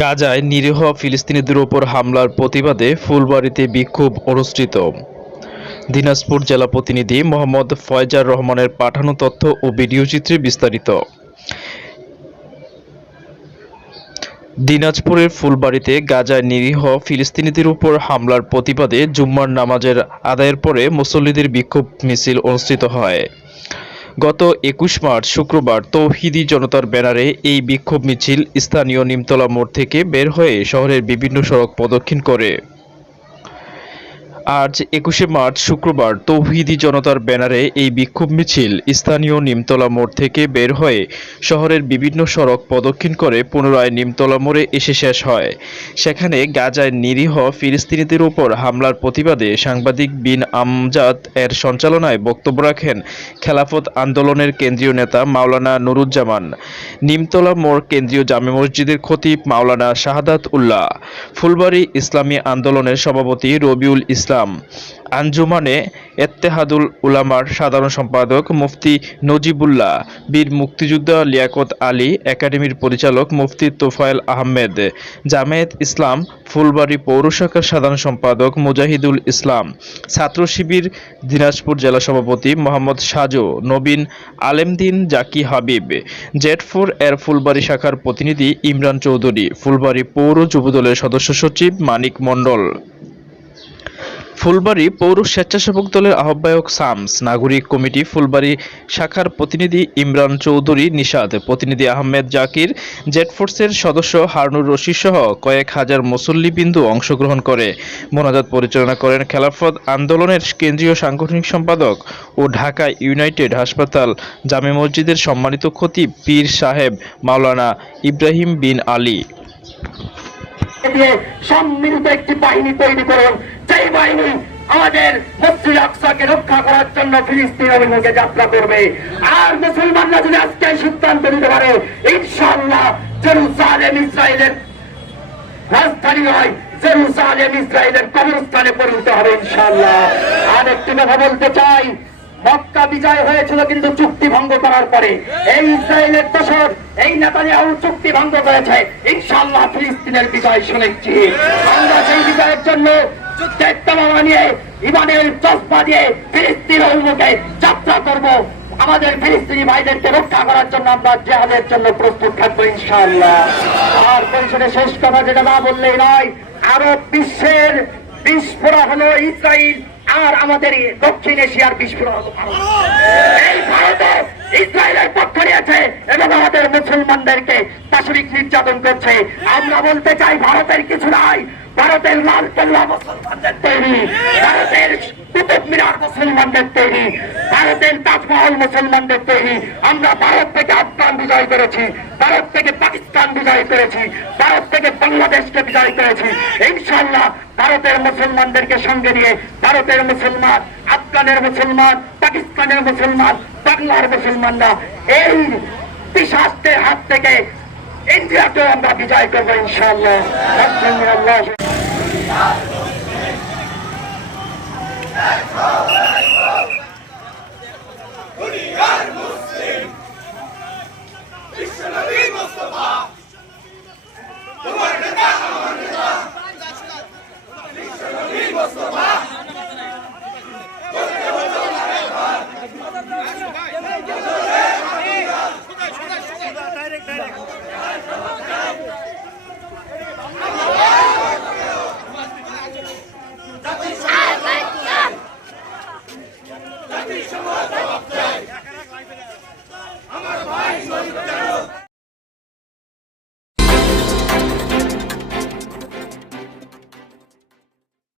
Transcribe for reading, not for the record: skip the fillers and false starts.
গাজায় নিরীহ ফিলিস্তিনিদের ওপর হামলার প্রতিবাদে ফুলবাড়ীতে বিক্ষোভ অনুষ্ঠিত। দিনাজপুর জেলা প্রতিনিধি মোহাম্মদ ফয়জার রহমানের পাঠানো তথ্য ও ভিডিওচিত্রে বিস্তারিত। দিনাজপুরের ফুলবাড়ীতে গাজায় নিরীহ ফিলিস্তিনিদের উপর হামলার প্রতিবাদে জুম্মার নামাজের আদায়ের পরে মুসল্লিদের বিক্ষোভ মিছিল অনুষ্ঠিত হয়। গত ২১ মার্চ শুক্রবার তৌহিদি জনতার ব্যানারে এই বিক্ষোভ মিছিল স্থানীয় নিমতলা মোড় থেকে বের হয়ে শহরের বিভিন্ন সড়ক প্রদক্ষিণ করে। আজ ২১শে মার্চ শুক্রবার তৌহিদি জনতার ব্যানারে এই বিক্ষোভ মিছিল স্থানীয় নিমতলা মোড় থেকে বের হয়ে শহরের বিভিন্ন সড়ক প্রদক্ষিণ করে পুনরায় নিমতলা মোড়ে এসে শেষ হয়। সেখানে গাজায় নিরীহ ফিলিস্তিনিদের উপর হামলার প্রতিবাদে সাংবাদিক বিন আমজাদ এর সঞ্চালনায় বক্তব্য রাখেন খেলাফত আন্দোলনের কেন্দ্রীয় নেতা মাওলানা নুরুজ্জামান, নিমতলা মোড় কেন্দ্রীয় জামে মসজিদের খতিব মাওলানা শাহাদাত উল্লাহ, ফুলবাড়ী ইসলামী আন্দোলনের সভাপতি রবিউল ইসলাম, আঞ্জুমানে ইত্তেহাদুল উলামার সাধারণ সম্পাদক মুফতি নজিবুল্লাহ, বীর মুক্তিযোদ্ধা লিয়াকত আলী একাডেমির পরিচালক মুফতি তোফায়েল আহমেদ, জামায়াত ইসলাম ফুলবাড়ী পৌর শাখার সাধারণ সম্পাদক মুজাহিদুল ইসলাম, ছাত্র শিবির দিনাজপুর জেলা সভাপতি মোহাম্মদ সাজু, নবীন আলেমদিন জাকি হাবিব, জেড4 এর ফুলবাড়ী শাখার প্রতিনিধি ইমরান চৌধুরী, ফুলবাড়ী পৌর যুবদলের সদস্য সচিব মানিক মণ্ডল, ফুলবাড়ী পৌর স্বেচ্ছাসেবক দলের আহ্বায়ক শামস, নাগরিক কমিটি ফুলবাড়ী শাখার প্রতিনিধি ইমরান চৌধুরী নিশাদ, প্রতিনিধি আহমেদ জাকির, জেড4 সদস্য হারুনুর রশিদ সহ কয়েক হাজার মুসল্লিবৃন্দ অংশগ্রহণ করে মোনাজাত পরিচালনা করেন খেলাফত আন্দোলনের কেন্দ্রীয় সাংগঠনিক সম্পাদক ও ঢাকা ইউনাইটেড হাসপাতাল জামে মসজিদের সম্মানিত খতিব পীর সাহেব মাওলানা ইব্রাহিম বিন আলী। সম্মিলিত একটি বাহিনী তৈরি করুন, যেই বাহিনী আমাদের মসজিদ আকসাকে রক্ষা করার জন্য ফিলিস্তিন অভিমুখে যাত্রা করবে। আর মুসলমানরা যদি আজকে সিদ্ধান্ত নিতে পারে, ইনশাআল্লাহ জেরুজালেম ইসরায়েলের রাজধানী নয়, জেরুজালেম ইসরায়েলের কবরস্থানে পরিণত হবে ইনশাআল্লাহ। আর একটি কথা বলতে চাই, মক্কা বিজয় হয়েছিল কিন্তু চুক্তি ভঙ্গ করার পরে। এই ইসরায়েলের দোসর এই নেতানিয়াহু চুক্তি ভঙ্গ করেছে। ইনশাআল্লাহ ফিলিস্তিনের বিজয় সুনিশ্চিত। আমরা সেই বিজয়ের জন্য যুদ্ধের তামামা নিয়ে ইমানের জজবা দিয়ে ফিলিস্তিন অভিমুখে যাত্রা করব। আমাদের ফিলিস্তিনি ভাইদেরকে রক্ষা করার জন্য আমরা জিহাদের জন্য প্রস্তুত থাকবো ইনশাআল্লাহ। আর পরিষদে শেষ কথা যেটা না বললেই নয়, আরব বিশ্বের বিস্ফোরা হলো ইসরায়েল, আর আমাদের দক্ষিণ এশিয়ার বিস্ফোরা হলো ভারত। এই ভারতে ইসরায়েলের পক্ষ নিয়েছে এবং আমাদের মুসলমানদেরকে পাশবিক নির্যাতন করছে। আমরা বলতে চাই, ভারতের কিছু নাই। ভারতের লাল কেল্লা মুসলমানদের তৈরি, ভারতের কুতুব মিনার মুসলমানদের তৈরি, ভারতের তাজমহল মুসলমানদের তৈরি। আমরা ভারত থেকে আফগান বিজয় করেছি, ভারত থেকে পাকিস্তান বিজয় করেছি, ভারত থেকে বাংলাদেশকে বিজয় করেছি। ইনশাআল্লাহ ভারতের মুসলমানদেরকে সঙ্গে নিয়ে ভারতের মুসলমান, আফগানের মুসলমান, পাকিস্তানের মুসলমান, বাংলার মুসলমানরা এই পিশাচদের হাত থেকে ইন্ডিয়াকেও আমরা বিজয় করবো ইনশাআল্লাহ।